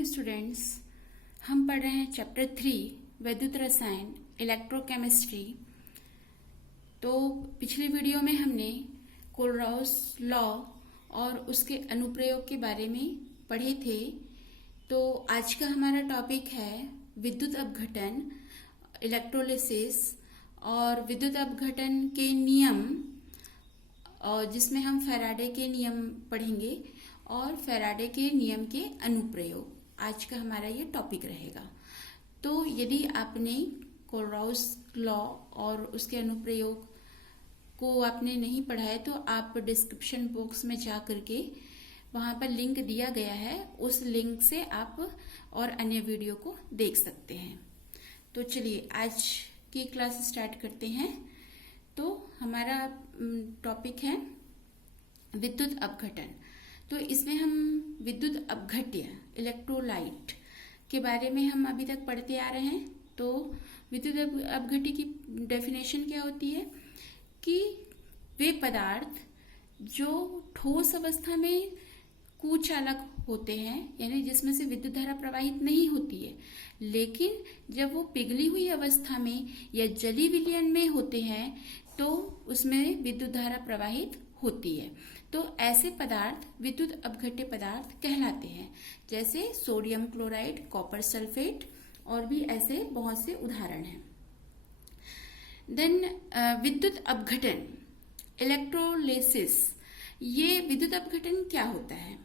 Hello students, हम पढ़ रहे हैं चैप्टर 3 वैद्युत रसायन इलेक्ट्रोकेमिस्ट्री। तो पिछली वीडियो में हमने कोलराउस लॉ और उसके अनुप्रयोग के बारे में पढ़े थे। तो आज का हमारा टॉपिक है विद्युत अपघटन, इलेक्ट्रोलिसिस और विद्युत अपघटन के नियम, और जिसमें हम फैराडे के नियम पढ़ेंगे और फैराडे के नियम के अनुप्रयोग। आज का हमारा ये टॉपिक रहेगा। तो यदि आपने कोलराउस लॉ और उसके अनुप्रयोग को आपने नहीं पढ़ा है तो आप डिस्क्रिप्शन बॉक्स में जा करके वहाँ पर लिंक दिया गया है, उस लिंक से आप और अन्य वीडियो को देख सकते हैं। तो चलिए आज की क्लास स्टार्ट करते हैं। तो हमारा टॉपिक है विद्युत अपघटन। तो इसमें हम विद्युत अपघट्य इलेक्ट्रोलाइट के बारे में हम अभी तक पढ़ते आ रहे हैं। तो विद्युत अपघट्य की डेफिनेशन क्या होती है कि वे पदार्थ जो ठोस अवस्था में कुचालक होते हैं, यानी जिसमें से विद्युत धारा प्रवाहित नहीं होती है, लेकिन जब वो पिघली हुई अवस्था में या जली विलयन में होते हैं तो उसमें विद्युत धारा प्रवाहित होती है। तो ऐसे पदार्थ विद्युत अपघट्य पदार्थ कहलाते हैं, जैसे सोडियम क्लोराइड, कॉपर सल्फेट और भी ऐसे बहुत से उदाहरण हैं। देन विद्युत अपघटन इलेक्ट्रोलिसिस, ये विद्युत अपघटन क्या होता है?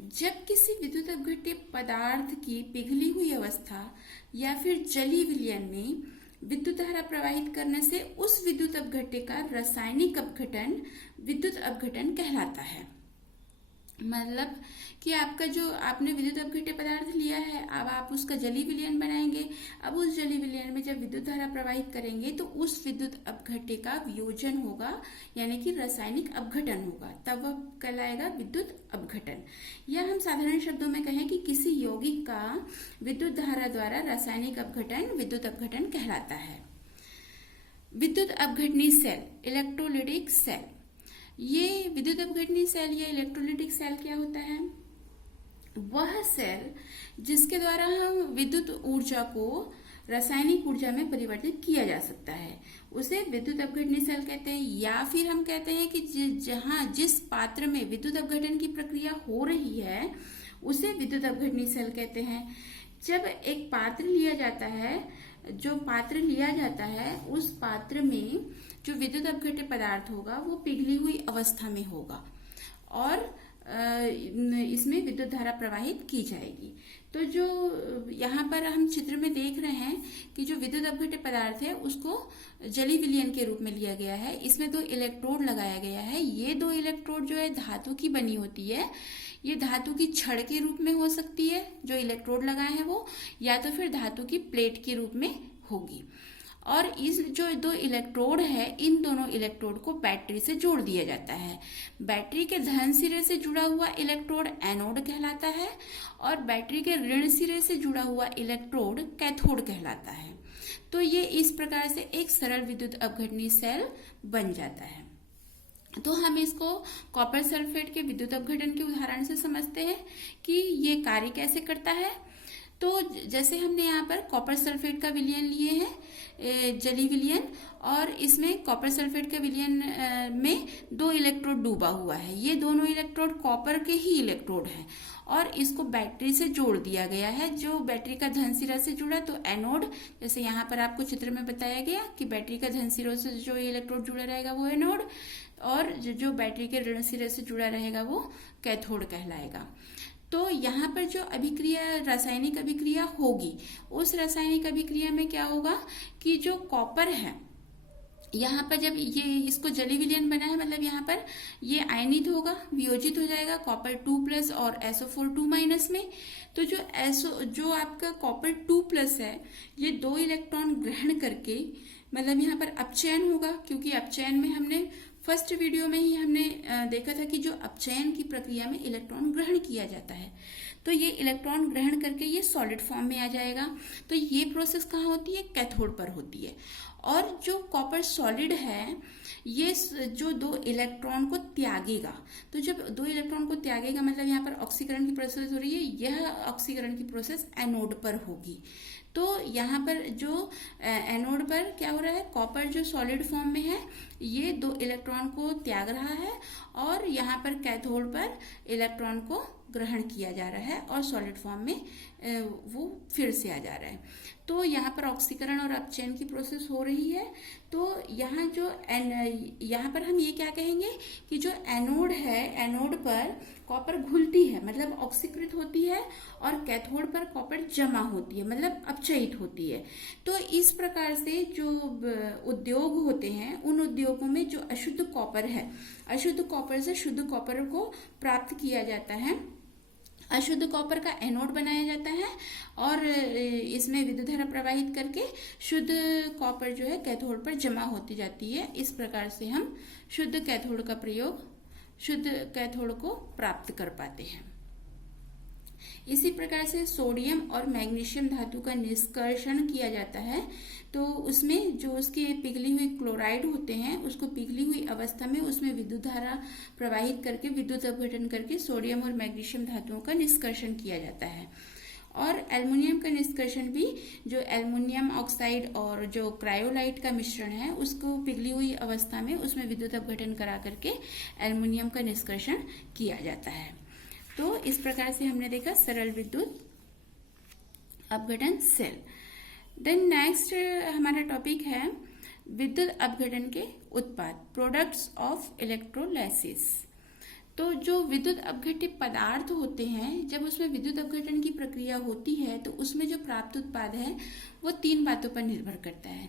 जब किसी विद्युत अपघट्य पदार्थ की पिघली हुई अवस्था या फिर जली विलयन में विद्युत धारा प्रवाहित करने से उस विद्युत अपघट्य का रासायनिक अपघटन विद्युत अपघटन कहलाता है। मतलब कि आपका जो आपने विद्युत अपघट्य पदार्थ लिया है, अब आप उसका जली विलयन बनाएंगे। अब उस जली विलयन में जब विद्युत धारा प्रवाहित करेंगे तो उस विद्युत अपघट्य का वियोजन होगा, यानी कि रासायनिक अपघटन होगा, तब वह कहलाएगा विद्युत अपघटन। या हम साधारण शब्दों में कहें कि किसी यौगिक का विद्युत धारा द्वारा रासायनिक अपघटन विद्युत अपघटन कहलाता है। विद्युत अपघटनी सेल इलेक्ट्रोलिटिक सेल, ये विद्युत अपघटनी सेल या इलेक्ट्रोलिटिक सेल क्या होता है? वह सेल जिसके द्वारा हम विद्युत ऊर्जा को रासायनिक ऊर्जा में परिवर्तित किया जा सकता है, उसे विद्युत अपघटनी सेल कहते हैं। या फिर हम कहते हैं कि जिस पात्र में विद्युत अपघटन की प्रक्रिया हो रही है उसे विद्युत अपघटनी सेल कहते हैं। जब एक पात्र लिया जाता है, जो पात्र लिया जाता है उस पात्र में जो विद्युत अपघट्य पदार्थ होगा वो पिघली हुई अवस्था में होगा और इसमें विद्युत धारा प्रवाहित की जाएगी। तो जो यहाँ पर हम चित्र में देख रहे हैं कि जो विद्युत अपघट्य पदार्थ है उसको जली विलयन के रूप में लिया गया है। इसमें 2 इलेक्ट्रोड लगाया गया है। ये 2 इलेक्ट्रोड जो है धातु की बनी होती है। ये धातु की छड़ के रूप में हो सकती है जो इलेक्ट्रोड लगाए हैं वो, या तो फिर धातु की प्लेट के रूप में होगी। और इस जो 2 इलेक्ट्रोड है, इन दोनों इलेक्ट्रोड को बैटरी से जोड़ दिया जाता है। बैटरी के धन सिरे से जुड़ा हुआ इलेक्ट्रोड एनोड कहलाता है और बैटरी के ऋण सिरे से जुड़ा हुआ इलेक्ट्रोड कैथोड कहलाता है। तो ये इस प्रकार से एक सरल विद्युत अपघटनी सेल बन जाता है। तो हम इसको कॉपर सल्फेट के विद्युत अपघटन के उदाहरण से समझते हैं कि ये कार्य कैसे करता है। तो जैसे हमने यहाँ पर कॉपर सल्फेट का विलयन लिए हैं, जली विलयन, और इसमें कॉपर सल्फेट के विलयन में 2 इलेक्ट्रोड डूबा हुआ है। ये दोनों इलेक्ट्रोड कॉपर के ही इलेक्ट्रोड हैं और इसको बैटरी से जोड़ दिया गया है। जो बैटरी का धन सिरा से जुड़ा तो एनोड, जैसे यहाँ पर आपको चित्र में बताया गया कि बैटरी का धन सिरों से जो इलेक्ट्रोड जुड़ा रहेगा वो एनोड, और जो बैटरी के ऋण सिरे से जुड़ा रहेगा वो कैथोड कहलाएगा। तो यहाँ पर जो अभिक्रिया, रासायनिक अभिक्रिया होगी, उस रासायनिक अभिक्रिया में क्या होगा कि जो कॉपर है, यहाँ पर जब ये इसको जली विलयन बना है, मतलब यहाँ पर ये आयनित होगा, वियोजित हो जाएगा कॉपर 2+ और SO4 2- में। तो जो आपका कॉपर 2+ है, ये 2 इलेक्ट्रॉन ग्रहण करके, मतलब यहाँ पर अपचयन होगा, क्योंकि अपचयन में हमने फर्स्ट वीडियो में ही हमने देखा था कि जो अपचयन की प्रक्रिया में इलेक्ट्रॉन ग्रहण किया जाता है। तो ये इलेक्ट्रॉन ग्रहण करके ये सॉलिड फॉर्म में आ जाएगा। तो ये प्रोसेस कहाँ होती है? कैथोड पर होती है। और जो कॉपर सॉलिड है ये जो दो इलेक्ट्रॉन को त्यागेगा, तो जब दो इलेक्ट्रॉन को त्यागेगा मतलब यहाँ पर ऑक्सीकरण की प्रोसेस हो रही है, यह ऑक्सीकरण की प्रोसेस एनोड पर होगी। तो यहाँ पर जो एनोड पर क्या हो रहा है, कॉपर जो सॉलिड फॉर्म में है ये दो इलेक्ट्रॉन को त्याग रहा है और यहाँ पर कैथोड पर इलेक्ट्रॉन को ग्रहण किया जा रहा है और सॉलिड फॉर्म में वो फिर से आ जा रहा है। तो यहाँ पर ऑक्सीकरण और अपचयन की प्रोसेस हो रही है। तो यहाँ जो यहाँ पर हम ये क्या कहेंगे कि जो एनोड है, एनोड पर कॉपर घुलती है मतलब ऑक्सीकृत होती है और कैथोड पर कॉपर जमा होती है मतलब अपचयित होती है। तो इस प्रकार से जो उद्योग होते हैं उन उद्योगों में जो अशुद्ध कॉपर है, अशुद्ध कॉपर से शुद्ध कॉपर को प्राप्त किया जाता है। अशुद्ध कॉपर का एनोड बनाया जाता है और इसमें विद्युत धारा प्रवाहित करके शुद्ध कॉपर जो है कैथोड पर जमा होती जाती है। इस प्रकार से हम शुद्ध कैथोड का प्रयोग, शुद्ध कैथोड को प्राप्त कर पाते हैं। इसी प्रकार से सोडियम और मैग्नीशियम धातु का निष्कर्षण किया जाता है। तो उसमें जो उसके पिघली हुई क्लोराइड होते हैं उसको पिघली हुई अवस्था में उसमें विद्युत धारा प्रवाहित करके विद्युत अपघटन करके सोडियम और मैग्नीशियम धातुओं का निष्कर्षण किया जाता है। और एल्युमिनियम का निष्कर्षण भी जो एल्युमिनियम ऑक्साइड और जो क्रायोलाइट का मिश्रण है उसको पिघली हुई अवस्था में उसमें विद्युत अपघटन करा करके एल्युमिनियम का निष्कर्षण किया जाता है। तो इस प्रकार से हमने देखा सरल विद्युत अपघटन सेल। देन नेक्स्ट हमारा टॉपिक है विद्युत अपघटन के उत्पाद, प्रोडक्ट्स ऑफ इलेक्ट्रोलाइसिस। तो जो विद्युत अपघट्य पदार्थ होते हैं, जब उसमें विद्युत अपघटन की प्रक्रिया होती है तो उसमें जो प्राप्त उत्पाद है वो 3 बातों पर निर्भर करता है।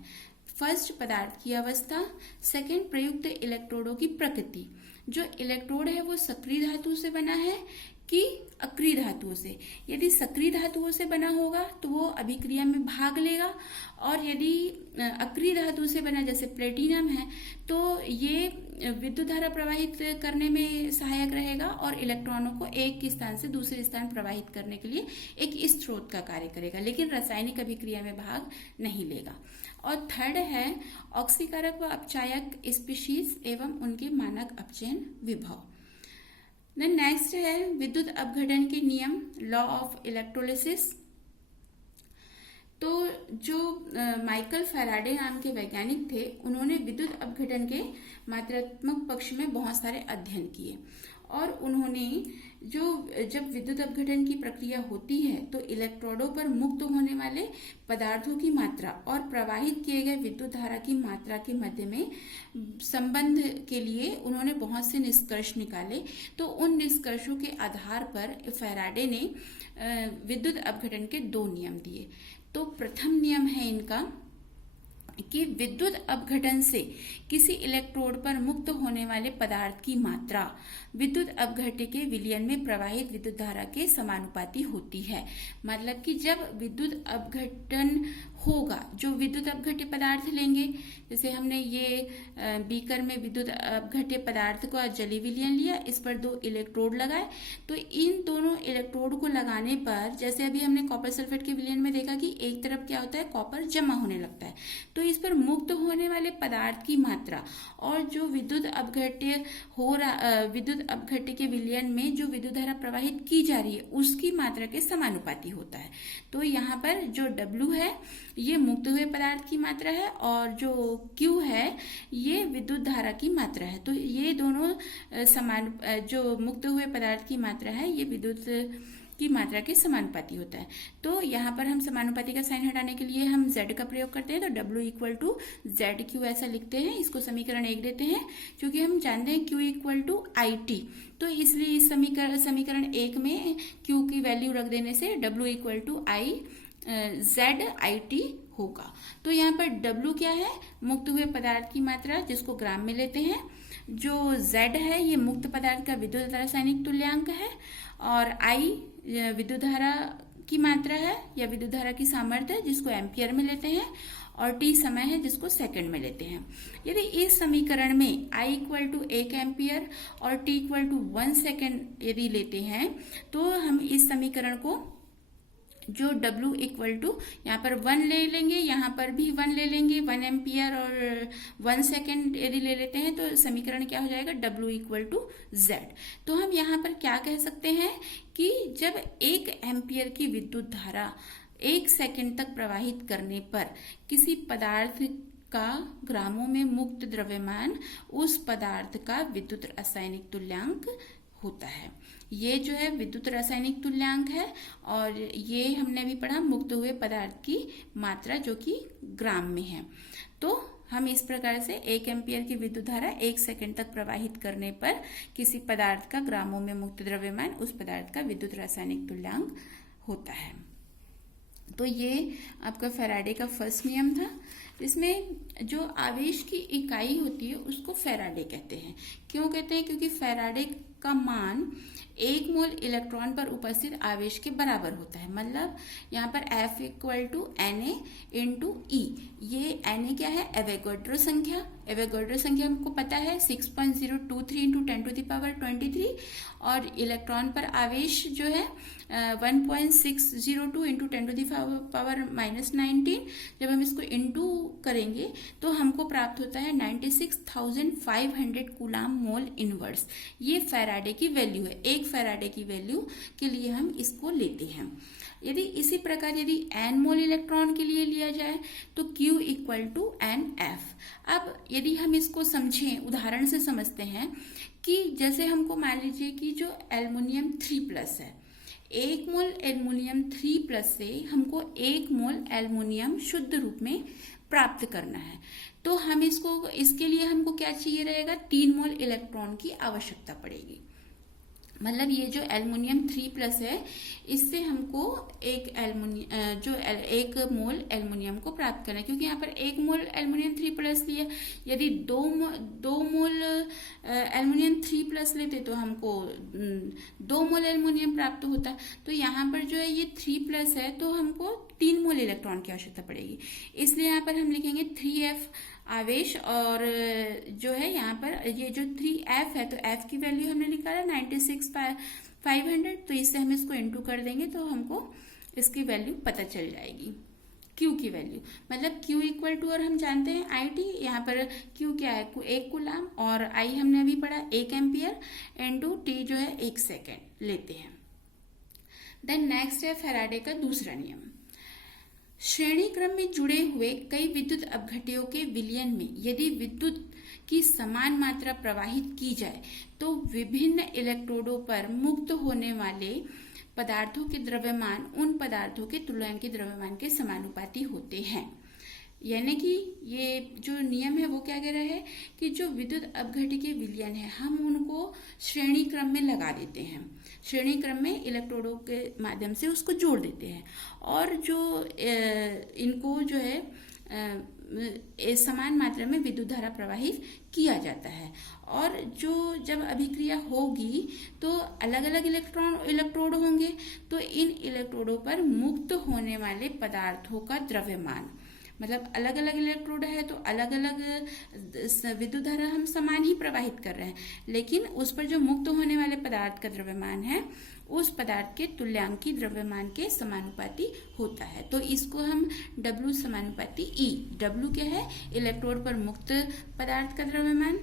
फर्स्ट, पदार्थ की अवस्था। सेकंड, प्रयुक्त इलेक्ट्रोडों की प्रकृति। जो इलेक्ट्रोड है वो सक्रिय धातु से बना है कि अक्रिय धातुओं से। यदि सक्रिय धातुओं से बना होगा तो वो अभिक्रिया में भाग लेगा और यदि अक्रिय धातु से बना जैसे प्लेटिनम है तो ये विद्युत धारा प्रवाहित करने में सहायक रहेगा और इलेक्ट्रॉनों को एक स्थान से दूसरे स्थान प्रवाहित करने के लिए एक स्रोत का कार्य करेगा, लेकिन रासायनिक अभिक्रिया में भाग नहीं लेगा। और थर्ड है ऑक्सीकारक व अपचायक स्पीशीज एवं उनके मानक अपचयन विभव। देन नेक्स्ट है विद्युत अपघटन के नियम, लॉ ऑफ इलेक्ट्रोलिसिस। तो जो माइकल फैराडे नाम के वैज्ञानिक थे उन्होंने विद्युत अपघटन के मात्रात्मक पक्ष में बहुत सारे अध्ययन किए और उन्होंने जब विद्युत अपघटन की प्रक्रिया होती है तो इलेक्ट्रोडों पर मुक्त होने वाले पदार्थों की मात्रा और प्रवाहित किए गए विद्युत धारा की मात्रा के मध्य में संबंध के लिए उन्होंने बहुत से निष्कर्ष निकाले। तो उन निष्कर्षों के आधार पर फैराडे ने विद्युत अपघटन के 2 नियम दिए। तो प्रथम नियम है इनका कि विद्युत अपघटन से किसी इलेक्ट्रोड पर मुक्त होने वाले पदार्थ की मात्रा विद्युत अपघट्य के विलयन में प्रवाहित विद्युत धारा के समानुपाती होती है। मतलब कि जब विद्युत अपघटन होगा, जो विद्युत अपघट्य पदार्थ लेंगे, जैसे हमने ये बीकर में विद्युत अपघट्य पदार्थ का जलीय विलयन लिया, इस पर 2 इलेक्ट्रोड लगाए, तो इन दोनों इलेक्ट्रोड को लगाने पर जैसे अभी हमने कॉपर सल्फेट के विलयन में देखा कि एक तरफ क्या होता है, कॉपर जमा होने लगता है। तो इस पर मुक्त होने वाले पदार्थ की मात्रा और जो विद्युत अपघट्य विद्युत अपघट्य के विलयन में जो विद्युत धारा प्रवाहित की जा रही है उसकी मात्रा के समानुपाती होता है। तो यहाँ पर जो W है ये मुक्त हुए पदार्थ की मात्रा है और जो Q है ये विद्युत धारा की मात्रा है। तो ये दोनों समान, जो मुक्त हुए पदार्थ की मात्रा है ये विद्युत की मात्रा के समानुपाती होता है। तो यहाँ पर हम समानुपाती का साइन हटाने के लिए हम Z का प्रयोग करते हैं, तो W इक्वल टू ZQ ऐसा लिखते हैं। इसको समीकरण 1 देते हैं क्योंकि हम जानते हैं Q इक्वल टू IT, तो इसलिए इस समीकरण 1 में Q की वैल्यू रख देने से W इक्वल टू ZIT होगा। तो यहाँ पर W क्या है, मुक्त हुए पदार्थ की मात्रा जिसको ग्राम में लेते हैं। जो Z है ये मुक्त पदार्थ का विद्युत रासायनिक तुल्यांक है और I विद्युत धारा की मात्रा है या विद्युत धारा की सामर्थ्य है जिसको एम्पियर में लेते हैं, और टी समय है जिसको सेकंड में लेते हैं। यदि इस समीकरण में I इक्वल टू 1 एम्पियर और T इक्वल टू 1 सेकेंड यदि लेते हैं तो हम इस समीकरण को जो W इक्वल टू यहाँ पर 1 ले लेंगे, यहाँ पर भी 1 ले लेंगे, 1 एम्पियर और 1 सेकेंड यदि ले लेते हैं तो समीकरण क्या हो जाएगा, W इक्वल टू Z। तो हम यहाँ पर क्या कह सकते हैं कि जब 1 एम्पियर की विद्युत धारा 1 सेकेंड तक प्रवाहित करने पर किसी पदार्थ का ग्रामों में मुक्त द्रव्यमान उस पदार्थ का विद्युत रासायनिक तुल्यांक होता है। ये जो है विद्युत रासायनिक तुल्यांक है, और ये हमने अभी पढ़ा मुक्त हुए पदार्थ की मात्रा जो कि ग्राम में है। तो हम इस प्रकार से 1 एम्पियर की विद्युत धारा 1 सेकंड तक प्रवाहित करने पर किसी पदार्थ का ग्रामों में मुक्त द्रव्यमान उस पदार्थ का विद्युत रासायनिक तुल्यांक होता है। तो ये आपका फैराडे का फर्स्ट नियम था। इसमें जो आवेश की इकाई होती है उसको फैराडे कहते हैं। क्यों कहते हैं? क्योंकि फैराडे का मान 1 मोल इलेक्ट्रॉन पर उपस्थित आवेश के बराबर होता है। मतलब यहाँ पर F equal to Na into E। ये Na क्या है? एवोगाड्रो संख्या। एवोगाड्रो संख्या हमको पता है 6.023 इंटू 10⁻23, और इलेक्ट्रॉन पर आवेश जो है 1.602 इंटू 10⁻⁻19। जब हम इसको इंटू करेंगे तो हमको प्राप्त होता है 96,500 कूलाम मोल इनवर्स। ये फैराडे की वैल्यू है। 1 फैराडे की वैल्यू के लिए हम इसको लेते हैं। यदि इसी प्रकार यदि n मोल इलेक्ट्रॉन के लिए लिया जाए तो Q इक्वल टू NF। अब यदि हम इसको समझें, उदाहरण से समझते हैं कि जैसे हमको मान लीजिए कि जो एल्युमिनियम 3+ है, 1 मोल एल्युमिनियम 3+ से हमको 1 मोल एल्युमिनियम शुद्ध रूप में प्राप्त करना है। तो हम इसके लिए हमको क्या चाहिए रहेगा? 3 मोल इलेक्ट्रॉन की आवश्यकता पड़ेगी। मतलब ये जो एल्युमिनियम 3+ है, इससे हमको 1 मोल एल्युमिनियम को प्राप्त करना है। क्योंकि यहाँ पर 1 मोल एल्युमिनियम 3+ लिया, यदि 2 मोल एल्युमिनियम 3+ लेते तो हमको 2 मोल एल्युमिनियम प्राप्त होता। तो यहाँ पर जो है ये 3+ है तो हमको 3 मोल इलेक्ट्रॉन की आवश्यकता पड़ेगी। इसलिए यहाँ पर हम लिखेंगे 3F आवेश, और जो है यहाँ पर ये जो 3F है तो F की वैल्यू हमने निकाला 96,500। तो इससे हम इसको इंटू कर देंगे तो हमको इसकी वैल्यू पता चल जाएगी, Q की वैल्यू। मतलब Q इक्वल टू, और हम जानते हैं IT, यहाँ पर Q क्या है? 1 कूलाम, और I हमने अभी पढ़ा 1 एम्पियर इंटू T जो है 1 सेकेंड लेते हैं। देन नेक्स्ट है फैराडे का दूसरा नियम। श्रेणी क्रम में जुड़े हुए कई विद्युत अपघट्यों के विलयन में यदि विद्युत की समान मात्रा प्रवाहित की जाए तो विभिन्न इलेक्ट्रोडों पर मुक्त होने वाले पदार्थों के द्रव्यमान उन पदार्थों के तुल्यांकी द्रव्यमान के समानुपाती होते हैं। यानी कि ये जो नियम है वो क्या कह रहा है कि जो विद्युत अपघट्य के विलयन है हम उनको श्रेणी क्रम में लगा देते हैं। श्रेणी क्रम में इलेक्ट्रोडों के माध्यम से उसको जोड़ देते हैं, और जो इनको जो है समान मात्रा में विद्युत धारा प्रवाहित किया जाता है। और जो जब अभिक्रिया होगी तो अलग अलग इलेक्ट्रोड होंगे, तो इन इलेक्ट्रोडों पर मुक्त होने वाले पदार्थों का द्रव्यमान, मतलब अलग अलग इलेक्ट्रोड है तो अलग अलग विद्युत धारा हम समान ही प्रवाहित कर रहे हैं, लेकिन उस पर जो मुक्त होने वाले पदार्थ का द्रव्यमान है उस पदार्थ के तुल्यांकी द्रव्यमान के समानुपाती होता है। तो इसको हम W समानुपाती E। W क्या है? इलेक्ट्रोड पर मुक्त पदार्थ का द्रव्यमान,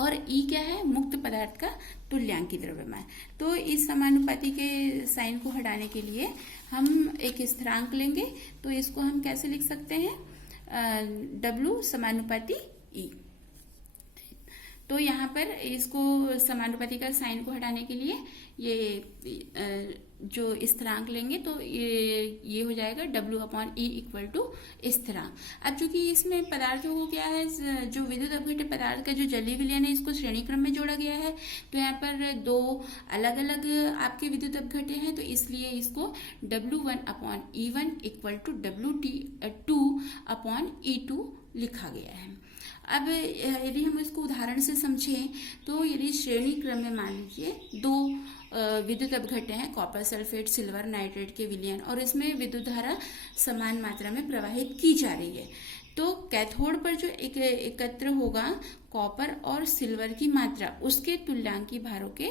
और E क्या है? मुक्त पदार्थ का तुल्यांकी द्रव्यमान। तो इस समानुपाती के साइन को हटाने के लिए हम एक स्थिरांक लेंगे, तो इसको हम कैसे लिख सकते हैं? W समानुपाती E। तो यहाँ पर इसको समानुपाती का साइन को हटाने के लिए ये जो स्थिरांक लेंगे तो ये हो जाएगा W/E इक्वल टू स्थिरांक। अब चूंकि इसमें पदार्थों को क्या है, जो विद्युत अपघट्य पदार्थ का जो जलीय विलयन है इसको श्रेणी क्रम में जोड़ा गया है, तो यहाँ पर 2 अलग अलग आपके विद्युत अपघट्य हैं, तो इसलिए इसको W1/E1 इक्वल टू W2/E2 लिखा गया है। अब यदि हम इसको उदाहरण से समझें तो यदि श्रेणी क्रम में मान लीजिए दो विद्युत अपघट्य हैं, कॉपर सल्फेट सिल्वर नाइट्रेट के विलयन, और इसमें विद्युत धारा समान मात्रा में प्रवाहित की जा रही है, तो कैथोड पर जो एकत्र होगा कॉपर और सिल्वर की मात्रा उसके तुल्यांकी भारों के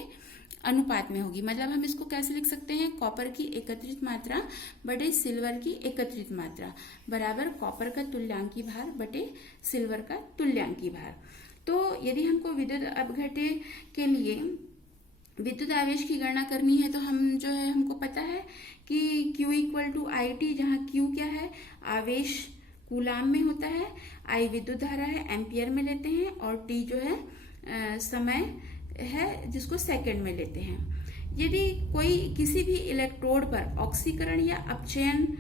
अनुपात में होगी। मतलब हम इसको कैसे लिख सकते हैं, कॉपर की एकत्रित मात्रा बटे सिल्वर की एकत्रित मात्रा बराबर कॉपर का तुल्यांकी भार बटे सिल्वर का तुल्यांकी भार। तो यदि हमको विद्युत अपघट्य के लिए विद्युत आवेश की गणना करनी है तो हम जो है हमको पता है कि Q equal to I t, जहाँ Q क्या है, आवेश कूलाम में होता है, I विद्युत धारा है एम्पियर में लेते हैं, और T जो है समय है जिसको सेकंड में लेते हैं। यदि कोई किसी भी इलेक्ट्रोड पर ऑक्सीकरण या अपचयन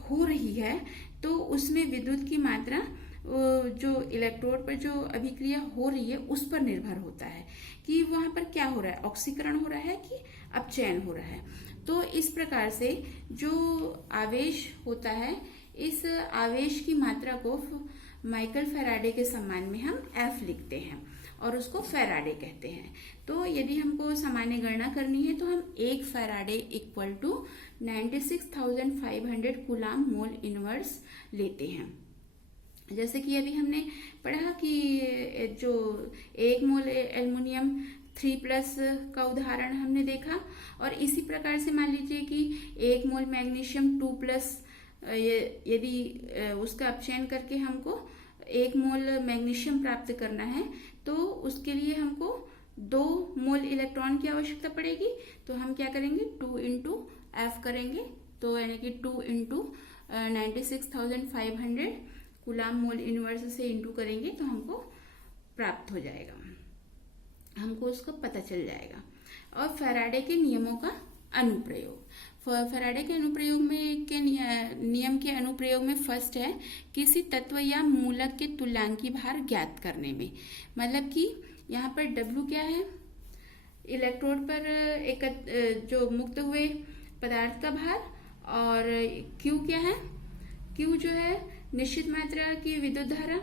हो रही है तो उसमें विद्युत की मात्रा जो इलेक्ट्रोड पर जो अभिक्रिया हो रही है उस पर निर्भर होता है कि वहां पर क्या हो रहा है, ऑक्सीकरण हो रहा है कि अपचयन हो रहा है। तो इस प्रकार से जो आवेश होता है, इस आवेश की मात्रा को माइकल फैराडे के सम्मान में हम F लिखते हैं और उसको फैराडे कहते हैं। तो यदि हमको सामान्य गणना करनी है तो हम 1 Faraday equal to 96,500 coulomb mole inverse लेते हैं। जैसे कि अभी हमने पढ़ा कि जो 1 मोल एल्युमिनियम 3+ का उदाहरण हमने देखा, और इसी प्रकार से मान लीजिए कि 1 मोल मैग्नीशियम 2+, यदि उसका अपचयन करके हमको 1 मोल मैग्नीशियम प्राप्त करना है तो उसके लिए हमको 2 मोल इलेक्ट्रॉन की आवश्यकता पड़ेगी। तो हम क्या करेंगे, 2 इंटू F करेंगे, तो यानी कि 2 इंटू 96,500 कूलाम मोल इनवर्स से इंटू करेंगे तो हमको प्राप्त हो जाएगा, हमको उसका पता चल जाएगा। और फैराडे के नियमों का अनुप्रयोग, फैराडे के अनुप्रयोग में के नियम के अनुप्रयोग में फर्स्ट है किसी तत्व या मूलक के तुल्यांकी भार ज्ञात करने में। मतलब कि यहाँ पर W क्या है, इलेक्ट्रोड पर एक जो मुक्त हुए पदार्थ का भार, और Q क्या है, Q जो है निश्चित मात्रा की विद्युत धारा।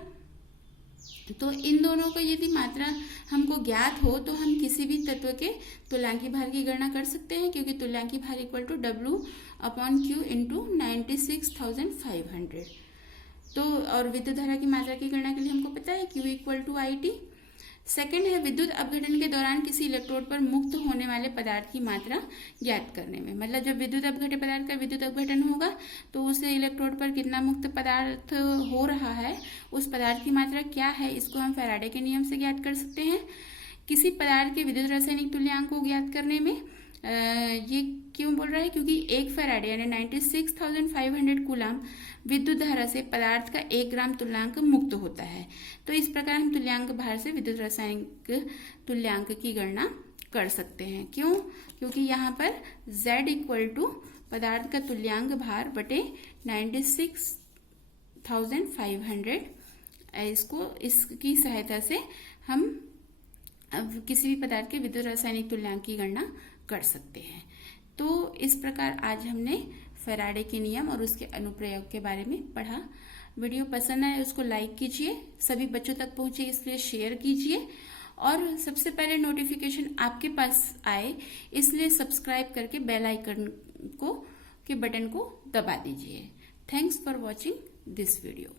तो इन दोनों का यदि मात्रा हमको ज्ञात हो तो हम किसी भी तत्व के तुल्यांकी भार की गणना कर सकते हैं, क्योंकि तुल्यांकी भार इक्वल टू W/Q इंटू 96,500। तो और विद्युत धारा की मात्रा की गणना के लिए हमको पता है Q equal to I t. Second है विद्युत अपघटन के दौरान किसी इलेक्ट्रोड पर मुक्त होने वाले पदार्थ की मात्रा ज्ञात करने में। मतलब जब विद्युत अपघट्य पदार्थ का विद्युत अपघटन होगा तो उस इलेक्ट्रोड पर कितना मुक्त पदार्थ हो रहा है, उस पदार्थ की मात्रा क्या है, इसको हम फैराडे के नियम से ज्ञात कर सकते हैं। किसी पदार्थ के विद्युत रासायनिक तुल्यांक को ज्ञात करने में ये क्यों बोल रहा है, क्योंकि 1 फैराडे यानी 96,500 कूलाम विद्युत धारा से पदार्थ का 1 ग्राम तुल्यांक मुक्त होता है। तो इस प्रकार हम तुल्यांक भार से विद्युत रासायनिक तुल्यांक की गणना कर सकते हैं। क्यों, क्योंकि यहाँ पर Z इक्वल टू पदार्थ का तुल्यांक भार बटे 96,500, इसको इसकी सहायता से हम अब किसी भी पदार्थ के विद्युत रासायनिक तुल्यांक की गणना कर सकते हैं। तो इस प्रकार आज हमने फैराडे के नियम और उसके अनुप्रयोग के बारे में पढ़ा। वीडियो पसंद आए उसको लाइक कीजिए, सभी बच्चों तक पहुंचे इसलिए शेयर कीजिए, और सबसे पहले नोटिफिकेशन आपके पास आए इसलिए सब्सक्राइब करके बेल आइकन के बटन को दबा दीजिए। Thanks for watching this video.